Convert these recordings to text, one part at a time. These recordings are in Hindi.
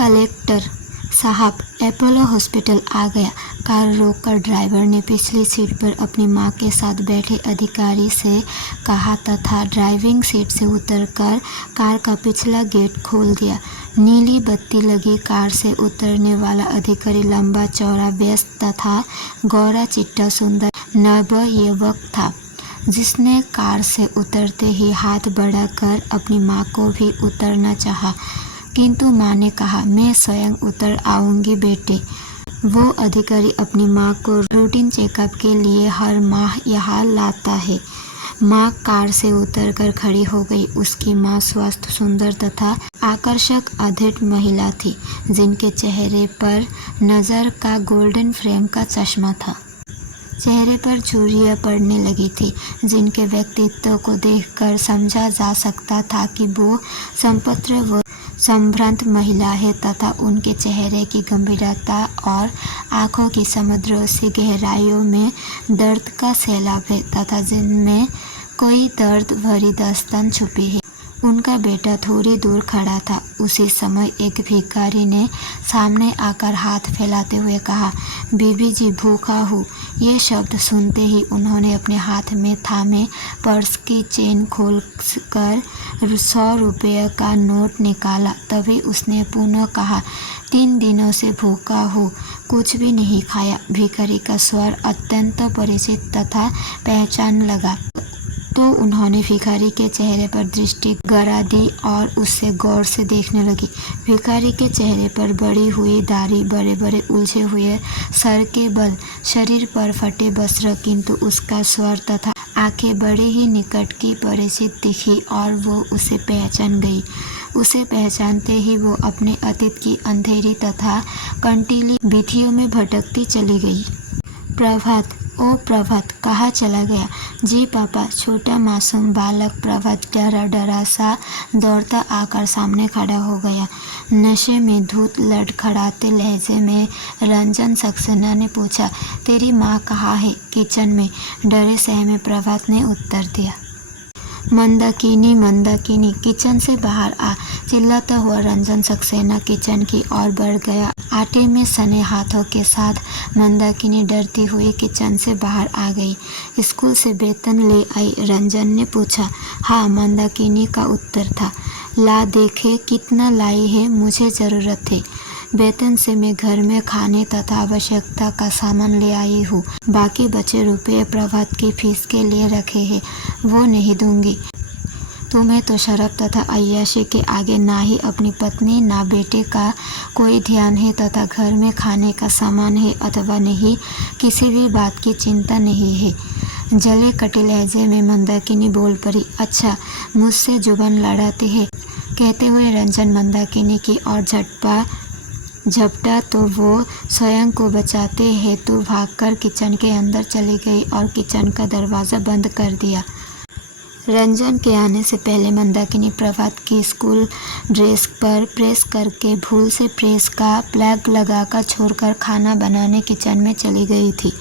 कलेक्टर साहब, अपोलो हॉस्पिटल आ गया। कार रोककर ड्राइवर ने पिछली सीट पर अपनी मां के साथ बैठे अधिकारी से कहा तथा ड्राइविंग सीट से उतरकर कार का पिछला गेट खोल दिया। नीली बत्ती लगी कार से उतरने वाला अधिकारी लंबा चौड़ा व्यस्त तथा गोरा चिट्टा सुंदर नवयुवक था, जिसने कार से उतरते ही हाथ बढ़ाकर अपनी मां को भी उतरना चाहा, किंतु मां ने कहा, मैं स्वयं उतर आऊंगी बेटे। वो अधिकारी अपनी मां को रूटीन चेकअप के लिए हर माह यहाँ लाता है। मां कार से उतरकर खड़ी हो गई। उसकी मां स्वस्थ, सुंदर तथा आकर्षक अधेड़ महिला थी, जिनके चेहरे पर नजर का गोल्डन फ्रेम का चश्मा था। चेहरे पर झुर्रियां पड़ने लगी थी, जिनके व्यक्तित्व को देखकर समझा जा सकता था कि वो संपन्न व संभ्रांत महिला है तथा उनके चेहरे की गंभीरता और आंखों की समुद्रों सी गहराइयों में दर्द का सैलाब है तथा जिनमें कोई दर्द भरी दास्तान छुपी है। उनका बेटा थोड़ी दूर खड़ा था। उसी समय एक भिखारी ने सामने आकर हाथ फैलाते हुए कहा, बीबी जी, भूखा हूँ। ये शब्द सुनते ही उन्होंने अपने हाथ में थामे पर्स की चेन खोलकर 100 रुपये का नोट निकाला। तभी उसने पुनः कहा, 3 दिनों से भूखा हूँ, कुछ भी नहीं खाया। भिखारी का स्वर अत्यंत परिचित तथा पहचान लगा, तो उन्होंने भिखारी के चेहरे पर दृष्टि गड़ा दी और उससे गौर से देखने लगी। भिखारी के चेहरे पर बढ़ी हुई दाढ़ी, बड़े बड़े उलझे हुए सर के बल, शरीर पर फटे वस्त्र, किंतु उसका स्वर तथा आंखें बड़े ही निकट की परिचित दिखी और वो उसे पहचान गई। उसे पहचानते ही वो अपने अतीत की अंधेरी तथा कंटीली विधियों में भटकती चली गई। प्रभात, ओ प्रभात, कहाँ चला गया? जी पापा। छोटा मासूम बालक प्रभात डरा डरा सा दौड़ता आकर सामने खड़ा हो गया। नशे में धूत लड़खड़ाते लहजे में रंजन सक्सेना ने पूछा, तेरी माँ कहाँ है? किचन में, डरे सहमे प्रभात ने उत्तर दिया। मंदाकिनी, मंदाकिनी, किचन से बाहर आ, चिल्लाता हुआ रंजन सक्सेना किचन की ओर बढ़ गया। आटे में सने हाथों के साथ मंदाकिनी डरती हुई किचन से बाहर आ गई। स्कूल से वेतन ले आई? रंजन ने पूछा। हाँ, मंदाकिनी का उत्तर था। ला देखे, कितना लाई है? मुझे ज़रूरत है। वेतन से मैं घर में खाने तथा आवश्यकता का सामान ले आई हूँ। बाकी बचे रुपये प्रभात की फीस के लिए रखे हैं, वो नहीं दूंगी। तुम्हें तो शराब तथा अय्याशी के आगे ना ही अपनी पत्नी ना बेटे का कोई ध्यान है तथा घर में खाने का सामान है अथवा नहीं, किसी भी बात की चिंता नहीं है। जले कटे लहजे में मंदाकिनी बोल पड़ी। अच्छा, मुझसे जुबान लड़ाते हैं? कहते हुए रंजन मंदाकिनी की ओर झपटा तो वो स्वयं को बचाते हेतु भागकर किचन के अंदर चली गई और किचन का दरवाज़ा बंद कर दिया। रंजन के आने से पहले मंदाकिनी प्रभात की स्कूल ड्रेस पर प्रेस करके भूल से प्रेस का प्लग लगाकर छोड़कर खाना बनाने किचन में चली गई थी।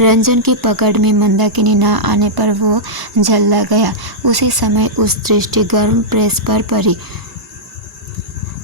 रंजन की पकड़ में मंदाकिनी न आने पर वो झल्ला गया। उसी समय उस दृष्टि गर्म प्रेस पर पड़ी।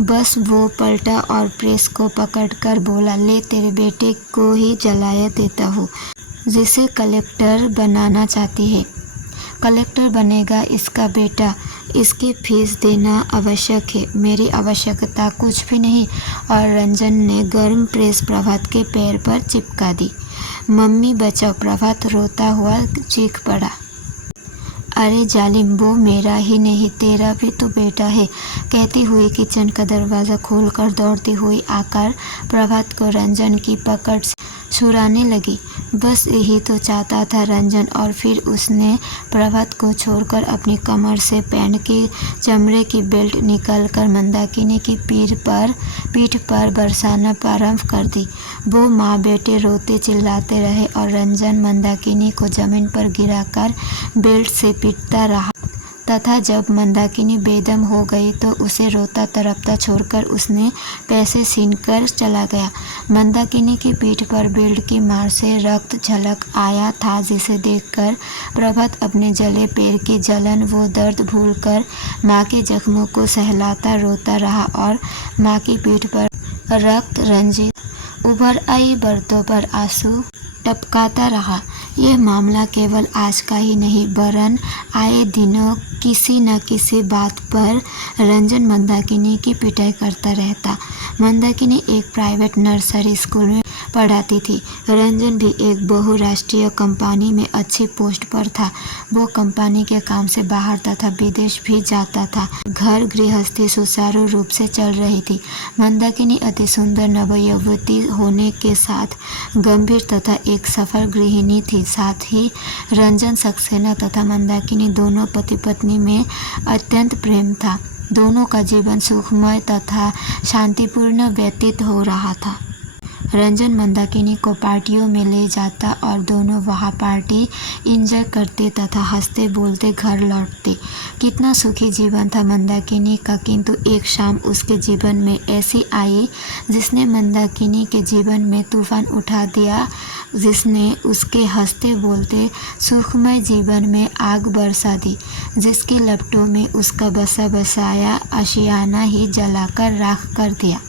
बस वो पलटा और प्रेस को पकड़कर बोला, ले तेरे बेटे को ही जलाया देता हूँ, जिसे कलेक्टर बनाना चाहती है। कलेक्टर बनेगा इसका बेटा, इसकी फीस देना आवश्यक है, मेरी आवश्यकता कुछ भी नहीं। और रंजन ने गर्म प्रेस प्रभात के पैर पर चिपका दी। मम्मी बचाओ, प्रभात रोता हुआ चीख पड़ा। अरे जालिम, वो मेरा ही नहीं तेरा भी तो बेटा है, कहती हुई किचन का दरवाज़ा खोलकर दौड़ती हुई आकर प्रभात को रंजन की पकड़ से छुड़ाने लगी। बस यही तो चाहता था रंजन। और फिर उसने प्रभात को छोड़कर अपनी कमर से पैंट की चमड़े की बेल्ट निकालकर मंदाकिनी की पीठ पर बरसाना प्रारंभ कर दी। वो माँ बेटे रोते चिल्लाते रहे और रंजन मंदाकिनी को जमीन पर गिराकर बेल्ट से पीटता रहा तथा जब मंदाकिनी बेदम हो गई तो उसे रोता तड़पता छोड़कर उसने पैसे छीनकर चला गया। मंदाकिनी की पीठ पर बेल्ट की मार से रक्त झलक आया था, जिसे देखकर प्रभात अपने जले पैर की जलन व दर्द भूलकर माँ के जख्मों को सहलाता रोता रहा और माँ की पीठ पर रक्त रंजित उभर आई बरतों पर आंसू टपकाता रहा। यह मामला केवल आज का ही नहीं वरन आए दिनों किसी न किसी बात पर रंजन मंदाकिनी की पिटाई करता रहता। मंदाकिनी एक प्राइवेट नर्सरी स्कूल में पढ़ाती थी। रंजन भी एक बहुराष्ट्रीय कंपनी में अच्छी पोस्ट पर था। वो कंपनी के काम से बाहर तथा विदेश भी जाता था। घर गृहस्थी सुचारू रूप से चल रही थी। मंदाकिनी अति सुंदर नवयुवती होने के साथ गंभीर तथा एक सफल गृहिणी थी। साथ ही रंजन सक्सेना तथा मंदाकिनी दोनों पति पत्नी में अत्यंत प्रेम था। दोनों का जीवन सुखमय तथा शांतिपूर्ण व्यतीत हो रहा था। रंजन मंदाकिनी को पार्टियों में ले जाता और दोनों वहाँ पार्टी एंजॉय करते तथा हंसते बोलते घर लौटते। कितना सुखी जीवन था मंदाकिनी का। किंतु एक शाम उसके जीवन में ऐसी आई जिसने मंदाकिनी के जीवन में तूफान उठा दिया, जिसने उसके हंसते बोलते सुखमय जीवन में आग बरसा दी, जिसकी लपटों में उसका बसा बसाया आशियाना ही जलाकर राख कर दिया।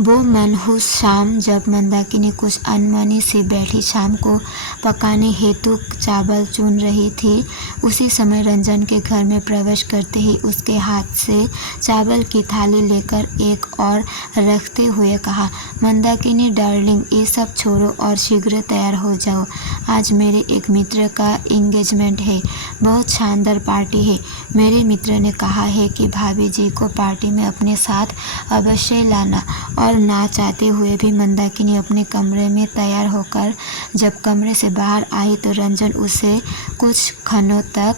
वो मनहूस शाम जब मंदाकिनी कुछ अनमनी सी बैठी शाम को पकाने हेतु चावल चुन रही थी, उसी समय रंजन के घर में प्रवेश करते ही उसके हाथ से चावल की थाली लेकर एक और रखते हुए कहा, मंदाकिनी डार्लिंग, ये सब छोड़ो और शीघ्र तैयार हो जाओ। आज मेरे एक मित्र का एंगेजमेंट है। बहुत शानदार पार्टी है। मेरे मित्र ने कहा है कि भाभी जी को पार्टी में अपने साथ अवश्य लाना। और ना चाहते हुए भी मंदाकिनी अपने कमरे में तैयार होकर जब कमरे से बाहर आई तो रंजन उसे कुछ क्षणों तक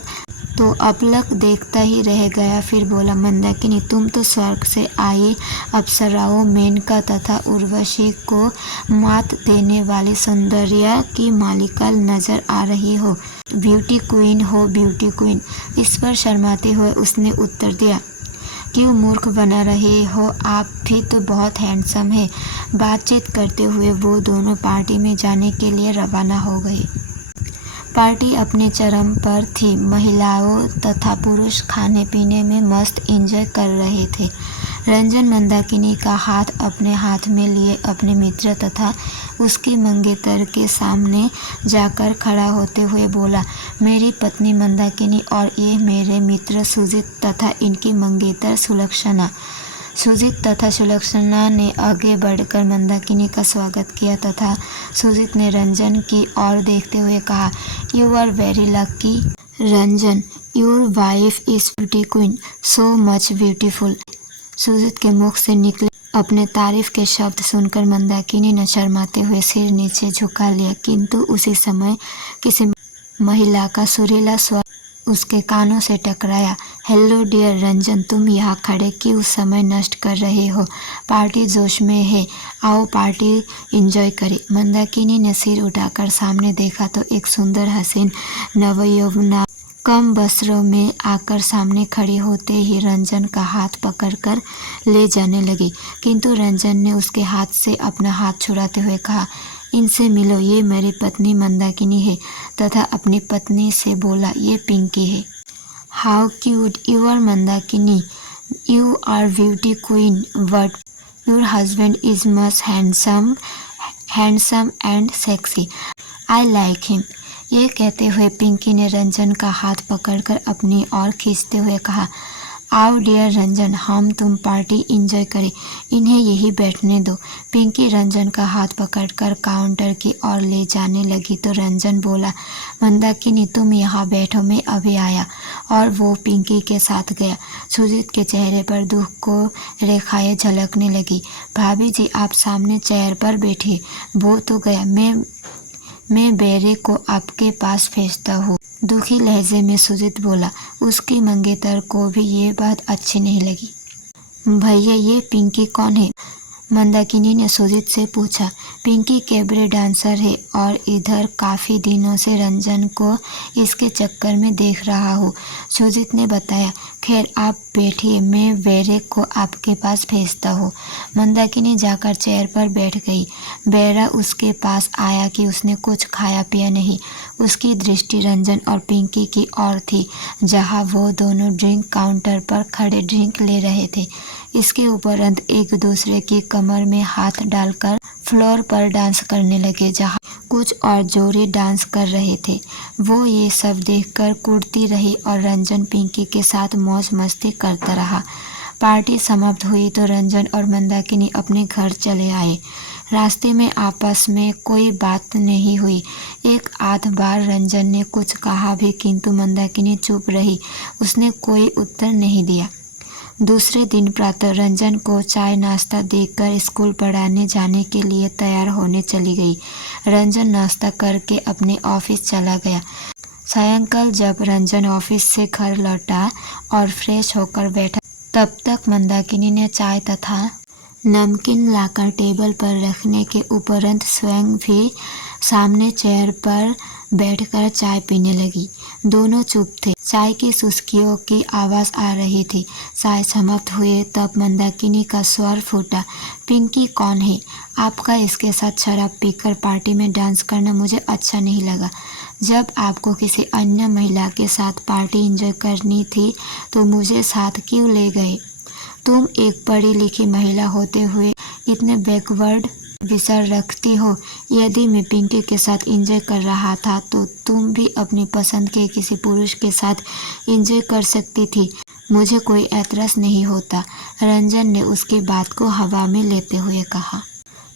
तो अपलक देखता ही रह गया। फिर बोला, मंदाकिनी, तुम तो स्वर्ग से आई अप्सराओं मेनका तथा उर्वशी को मात देने वाली सौंदर्य की मालिका नजर आ रही हो। ब्यूटी क्वीन हो, ब्यूटी क्वीन। इस पर शर्माते हुए उसने उत्तर दिया, क्यों मूर्ख बना रहे हो, आप भी तो बहुत हैंडसम है। बातचीत करते हुए वो दोनों पार्टी में जाने के लिए रवाना हो गए। पार्टी अपने चरम पर थी। महिलाओं तथा पुरुष खाने पीने में मस्त एंजॉय कर रहे थे। रंजन मंदाकिनी का हाथ अपने हाथ में लिए अपने मित्र तथा उसकी मंगेतर के सामने जाकर खड़ा होते हुए बोला, मेरी पत्नी मंदाकिनी और ये मेरे मित्र सुजीत तथा इनकी मंगेतर सुलक्षणा। सुजीत तथा सुलक्षणा ने आगे बढ़कर मंदाकिनी का स्वागत किया तथा सुजीत ने रंजन की ओर देखते हुए कहा, you are very lucky Ranjan, your wife is beauty queen, so much beautiful. Sujit के मुख से निकले अपने तारीफ के शब्द सुनकर मंदाकिनी ने शर्माते हुए सिर नीचे झुका लिया। किंतु उसी समय किसी महिला का सुरीला स्वर उसके कानों से टकराया। हेलो डियर रंजन, तुम यहाँ खड़े क्यों समय नष्ट कर रहे हो? पार्टी जोश में है, आओ पार्टी एंजॉय करें। मंदाकिनी ने सिर उठाकर सामने देखा तो एक सुंदर हसीन नवयौवना कम वस्त्रों में आकर सामने खड़ी होते ही रंजन का हाथ पकड़कर ले जाने लगी। किंतु रंजन ने उसके हाथ से अपना हाथ छुड़ाते हुए कहा, इनसे मिलो, ये मेरी पत्नी मंदाकिनी है। तथा अपनी पत्नी से बोला, ये पिंकी है। How cute you are Mandakini, you are beauty queen, but your husband is much handsome and sexy, I like him. ये कहते हुए पिंकी ने रंजन का हाथ पकड़कर अपनी ओर खींचते हुए कहा, आओ डियर रंजन, हम तुम पार्टी एंजॉय करें, इन्हें यही बैठने दो। पिंकी रंजन का हाथ पकड़कर काउंटर की ओर ले जाने लगी तो रंजन बोला, मंदाकिनी तुम यहाँ बैठो, मैं अभी आया। और वो पिंकी के साथ गया। सुजीत के चेहरे पर दुख को रेखाएं झलकने लगी। भाभी जी, आप सामने चेयर पर बैठिए, वो तो गया, मैं बेरे को आपके पास भेजता हूँ। दुखी लहजे में सुजीत बोला। उसकी मंगेतर को भी ये बात अच्छी नहीं लगी। भैया, ये पिंकी कौन है? मंदाकिनी ने सुजीत से पूछा। पिंकी कैबरे डांसर है और इधर काफ़ी दिनों से रंजन को इसके चक्कर में देख रहा हूँ, सुजीत ने बताया। खैर आप बैठिए, मैं बेरे को आपके पास भेजता हूँ। मंदाकिनी जाकर चेयर पर बैठ गई। बेरा उसके पास आया कि उसने कुछ खाया पिया नहीं। उसकी दृष्टि रंजन और पिंकी की ओर थी, जहाँ वो दोनों ड्रिंक काउंटर पर खड़े ड्रिंक ले रहे थे। इसके उपरांत एक दूसरे की कमर में हाथ डालकर फ्लोर पर डांस करने लगे, जहाँ कुछ और जोड़ी डांस कर रहे थे। वो ये सब देखकर कुड़ती रही और रंजन पिंकी के साथ मौज मस्ती करता रहा। पार्टी समाप्त हुई तो रंजन और मंदाकिनी अपने घर चले आए। रास्ते में आपस में कोई बात नहीं हुई। एक आध बार रंजन ने कुछ कहा भी, किंतु मंदाकिनी चुप रही। उसने कोई उत्तर नहीं दिया। दूसरे दिन प्रातः रंजन को चाय नाश्ता देकर स्कूल पढ़ाने जाने के लिए तैयार होने चली गई। रंजन नाश्ता करके अपने ऑफिस चला गया। सायंकाल जब रंजन ऑफिस से घर लौटा और फ्रेश होकर बैठा, तब तक मंदाकिनी ने चाय तथा नमकीन लाकर टेबल पर रखने के उपरांत स्वयं भी सामने चेयर पर बैठकर चाय पीने लगी। दोनों चुप थे। चाय की सुस्कियों की आवाज़ आ रही थी। चाय समाप्त हुए तब मंदाकिनी का स्वर फूटा, पिंकी कौन है? आपका इसके साथ शराब पीकर पार्टी में डांस करना मुझे अच्छा नहीं लगा। जब आपको किसी अन्य महिला के साथ पार्टी एंजॉय करनी थी तो मुझे साथ क्यों ले गए? तुम एक पढ़ी लिखी महिला होते हुए इतने बैकवर्ड विचार रखती हो। यदि मैं पिंकी के साथ एंजॉय कर रहा था तो तुम भी अपनी पसंद के किसी पुरुष के साथ एंजॉय कर सकती थी। मुझे कोई ऐतराज़ नहीं होता। रंजन ने उसकी बात को हवा में लेते हुए कहा।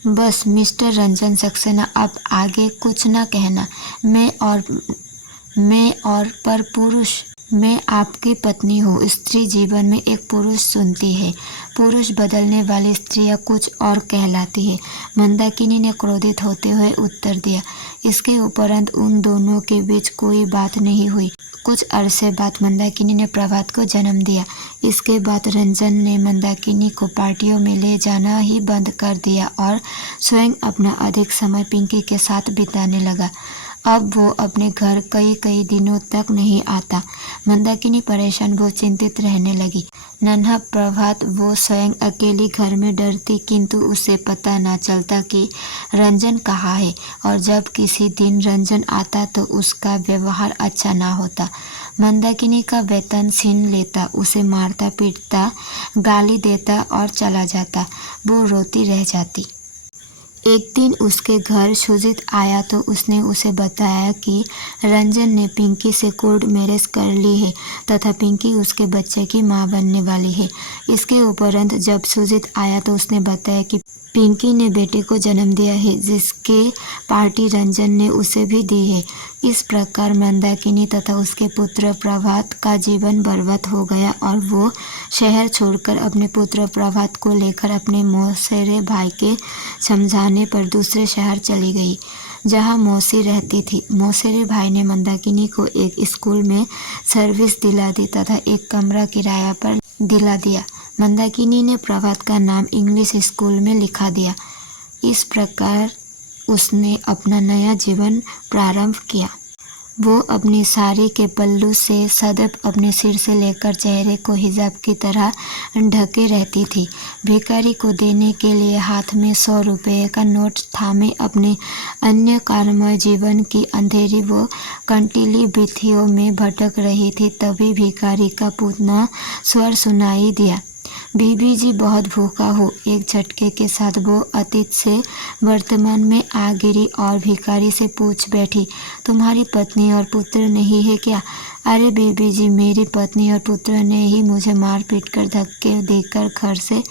बस मिस्टर रंजन सक्सेना, अब आगे कुछ न कहना। मैं और पर पुरुष, मैं आपकी पत्नी हूँ। स्त्री जीवन में एक पुरुष चुनती है, पुरुष बदलने वाली स्त्रियाँ कुछ और कहलाती है, मंदाकिनी ने क्रोधित होते हुए उत्तर दिया। इसके उपरांत उन दोनों के बीच कोई बात नहीं हुई। कुछ अरसे बाद मंदाकिनी ने प्रभात को जन्म दिया। इसके बाद रंजन ने मंदाकिनी को पार्टियों में ले जाना ही बंद कर दिया और स्वयं अपना अधिक समय पिंकी के साथ बिताने लगा। अब वो अपने घर कई दिनों तक नहीं आता। मंदाकिनी परेशान व चिंतित रहने लगी। नन्हा प्रभात वो स्वयं अकेली घर में डरती, किंतु उसे पता न चलता कि रंजन कहाँ है, और जब किसी दिन रंजन आता तो उसका व्यवहार अच्छा ना होता। मंदाकिनी का वेतन छीन लेता, उसे मारता पीटता, गाली देता और चला जाता। वो रोती रह जाती। एक दिन उसके घर सुजीत आया तो उसने उसे बताया कि रंजन ने पिंकी से कोर्ट मैरिज कर ली है तथा पिंकी उसके बच्चे की मां बनने वाली है। इसके उपरांत जब सुजीत आया तो उसने बताया कि पिंकी ने बेटे को जन्म दिया है, जिसके पार्टी रंजन ने उसे भी दी है। इस प्रकार मंदाकिनी तथा उसके पुत्र प्रभात का जीवन बर्बाद हो गया और वो शहर छोड़कर अपने पुत्र प्रभात को लेकर अपने मौसेरे भाई के समझाने पर दूसरे शहर चली गई, जहाँ मौसी रहती थी। मौसेरे भाई ने मंदाकिनी को एक स्कूल में सर्विस दिला दी तथा एक कमरा किराया पर दिला दिया। मंदाकिनी ने प्रभात का नाम इंग्लिश स्कूल में लिखा दिया। इस प्रकार उसने अपना नया जीवन प्रारंभ किया। वो अपनी साड़ी के पल्लू से सदैव अपने सिर से लेकर चेहरे को हिजाब की तरह ढके रहती थी। भिखारी को देने के लिए हाथ में 100 रुपये का नोट थामे अपने अन्य कारमय जीवन की अंधेरी व कंटीली भित्तियों में भटक रही थी। तभी भिखारी का पुनः स्वर सुनाई दिया, बीबी जी बहुत भूखा हो। एक झटके के साथ वो अतीत से वर्तमान में आ गिरी और भिखारी से पूछ बैठी, तुम्हारी पत्नी और पुत्र नहीं है क्या? अरे बीबी जी, मेरी पत्नी और पुत्र ने ही मुझे मार पीट कर धक्के देकर घर से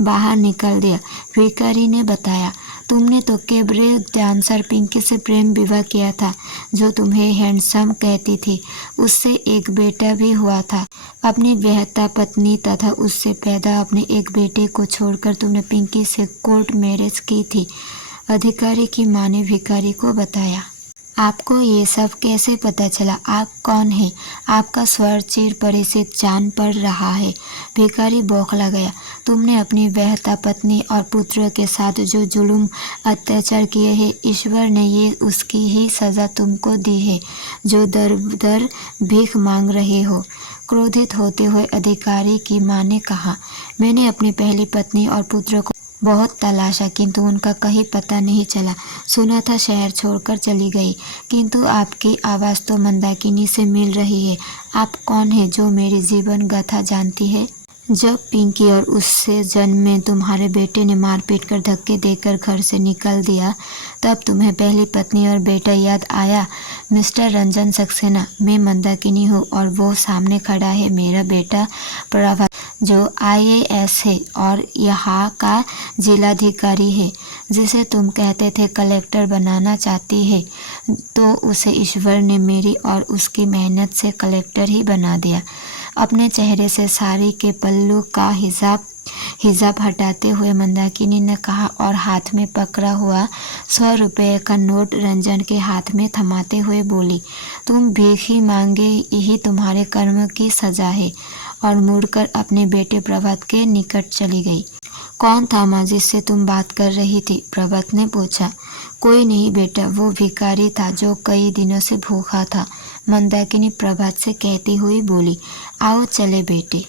बाहर निकाल दिया। भिखारी ने बताया, तुमने तो कैबरे डांसर पिंकी से प्रेम विवाह किया था, जो तुम्हें हैंडसम कहती थी। उससे एक बेटा भी हुआ था। अपनी विहता पत्नी तथा उससे पैदा अपने एक बेटे को छोड़कर तुमने पिंकी से कोर्ट मैरिज की थी। अधिकारी की मां ने भिखारी को बताया। आपको ये सब कैसे पता चला? आप कौन हैं? आपका स्वर चिर परिचित जान पड़ रहा है। भिखारी बौखला गया। तुमने अपनी वहता पत्नी और पुत्र के साथ जो जुल्म अत्याचार किए हैं, ईश्वर ने ये उसकी ही सज़ा तुमको दी है, जो दर दर भीख मांग रहे हो। क्रोधित होते हुए अधिकारी की मां ने कहा, मैंने अपनी पहली पत्नी और पुत्र को बहुत तलाशा, किंतु उनका कहीं पता नहीं चला। सुना था शहर छोड़कर चली गई, किंतु आपकी आवाज़ तो मंदाकिनी से मिल रही है। आप कौन है जो मेरी जीवन गाथा जानती है? जब पिंकी और उससे जन्मे तुम्हारे बेटे ने मारपीट कर धक्के देकर घर से निकल दिया, तब तुम्हें पहली पत्नी और बेटा याद आया। मिस्टर रंजन सक्सेना, मैं मंदाकिनी हूँ और वो सामने खड़ा है मेरा बेटा प्रभात, जो IAS है और यहाँ का जिलाधिकारी है, जिसे तुम कहते थे कलेक्टर बनाना चाहती है, तो उसे ईश्वर ने मेरी और उसकी मेहनत से कलेक्टर ही बना दिया। अपने चेहरे से साड़ी के पल्लू का हिजाब हटाते हुए मंदाकिनी ने कहा और हाथ में पकड़ा हुआ 100 रुपये का नोट रंजन के हाथ में थमाते हुए बोली, तुम भीख ही मांगे, यही तुम्हारे कर्म की सजा है। और मुड़कर अपने बेटे प्रभात के निकट चली गई। कौन था माँ जिससे तुम बात कर रही थी? प्रभात ने पूछा। कोई नहीं बेटा, वो भिखारी था जो कई दिनों से भूखा था, मंदाकिनी प्रभात से कहती हुई बोली। आओ चले बेटे।